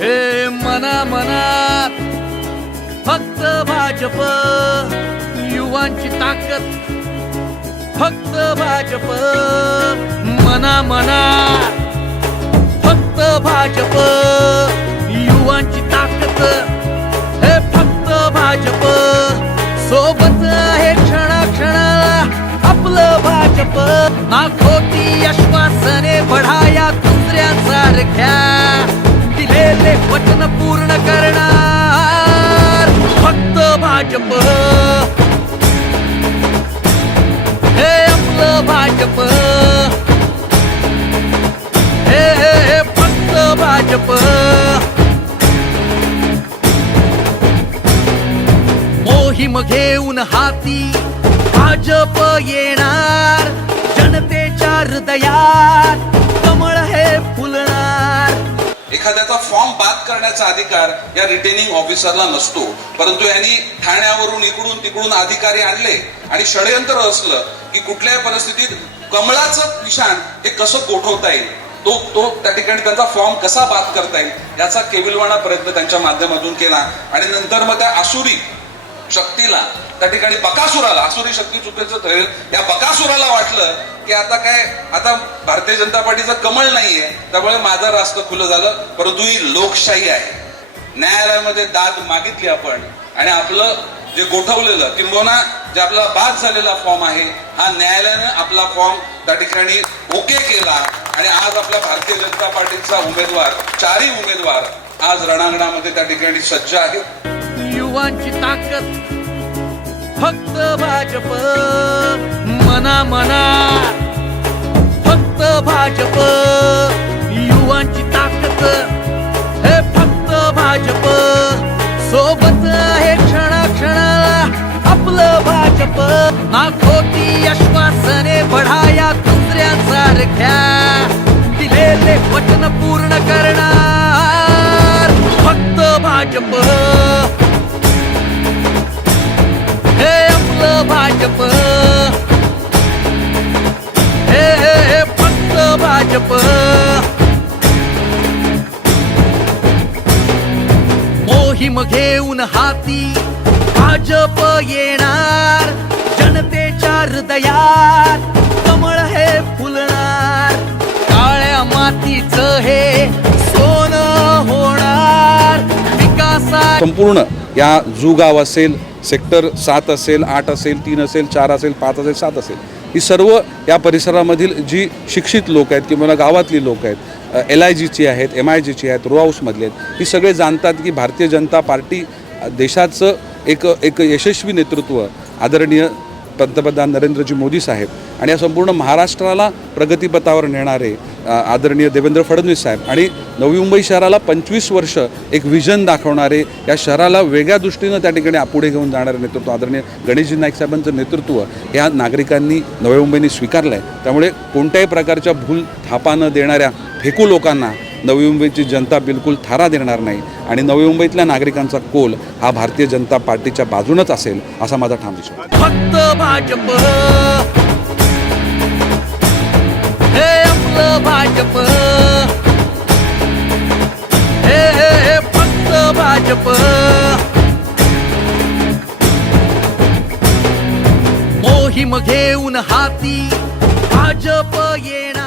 हे मना मनात फक्त भाजप युवांची ताकद. फक्त भाजप मना मनात फक्त भाजप युवांची ताकद. हे फक्त भाजप सोबत आहे क्षणा क्षणाला आपलं भाजप. ना खोटी आश्वासने बढाया दुसऱ्यासारख्या भाजप. हे आपलं भाजप. हे हे हे फक्त भाजप. मोहीम घेऊन हाती भाजप येणार. एखाद्याचा फॉर्म बाद करण्याचा अधिकार या रिटेनिंग ऑफिसरला नसतो. परंतु यांनी ठाण्यावरून इकडून तिकडून अधिकारी आणले आणि षडयंत्र असलं की कुठल्याही परिस्थितीत कमळाचं निशाण हे कसं गोठवता येईल? तो तो त्या ठिकाणी त्यांचा फॉर्म कसा बाद करता येईल? याचा केविलवाणा प्रयत्न त्यांच्या माध्यमातून केला आणि नंतर मग त्या आसुरी शक्तीला त्या ठिकाणी बकासुराला असुरी शक्ती चुकीचं ठरेल. या बकासुराला वाटलं की आता काय आता भारतीय जनता पार्टीचं कमळ नाहीये. त्यामुळे माझं रास्त खुलं झालं परंतु ही लोकशाही आहे. न्यायालयामध्ये दाद मागितली आपण आणि आपलं जे गोठवलेलं किंबहुना जे आपला बाद झालेला फॉर्म आहे हा न्यायालयानं आपला फॉर्म त्या ठिकाणी ओके केला आणि आज आपल्या भारतीय जनता पार्टीचा उमेदवार चारही उमेदवार आज रणांगणामध्ये त्या ठिकाणी सज्ज आहेत. सर्वांची ताकद फक्त भाजप. मना मना. फक्त भाजप. युवांची ताकद हे फक्त भाजप. सोबत हे क्षणा क्षणाला आपलं भाजप. ना खोटी आश्वासने बढा. भाजप. हे हे हे फक्त भाजप. मोहीम घेऊन हाती भाजप येणार. जनतेच्या हृदयात कमळ हे फुलणार. काळ्या मातीचं हे सोनं होणार. विकासा संपूर्ण या जुगाव असेल सेक्टर सात असेल आठ असेल तीन असेल चार असेल पाच असेल सात असेल. ही सर्व या परिसरामधील जी शिक्षित लोक आहेत किंवा गावातली लोक आहेत एल आय जीची आहेत एम आय जीची आहेत रो हाऊसमधली आहेत ही सगळे जाणतात की भारतीय जनता पार्टी देशाचं एक एक यशस्वी नेतृत्व आदरणीय पंतप्रधान नरेंद्रजी मोदी साहेब आणि या संपूर्ण महाराष्ट्राला प्रगतीपथावर नेणारे आदरणीय देवेंद्र फडणवीस साहेब आणि नवी मुंबई शहराला पंचवीस वर्ष एक विजन दाखवणारे या शहराला वेगळ्या दृष्टीनं त्या ठिकाणी आपुढे घेऊन जाणारे नेतृत्व आदरणीय गणेशजी नाईक साहेबांचं नेतृत्व या नागरिकांनी नवी मुंबईने स्वीकारलं आहे त्यामुळे कोणत्याही प्रकारच्या भूल थापा न देणाऱ्या फेकू लोकांना नवी मुंबईची जनता बिलकुल थारा देणार नाही आणि नवी मुंबईतल्या नागरिकांचा कोल हा भारतीय जनता पार्टीच्या बाजूनच असेल असा माझा ठाम विश्वास फक्त भाजप. हे आपलं भाजप. हे हे फक्त भाजप. मोहीम घेऊन हाती भाजप येणार.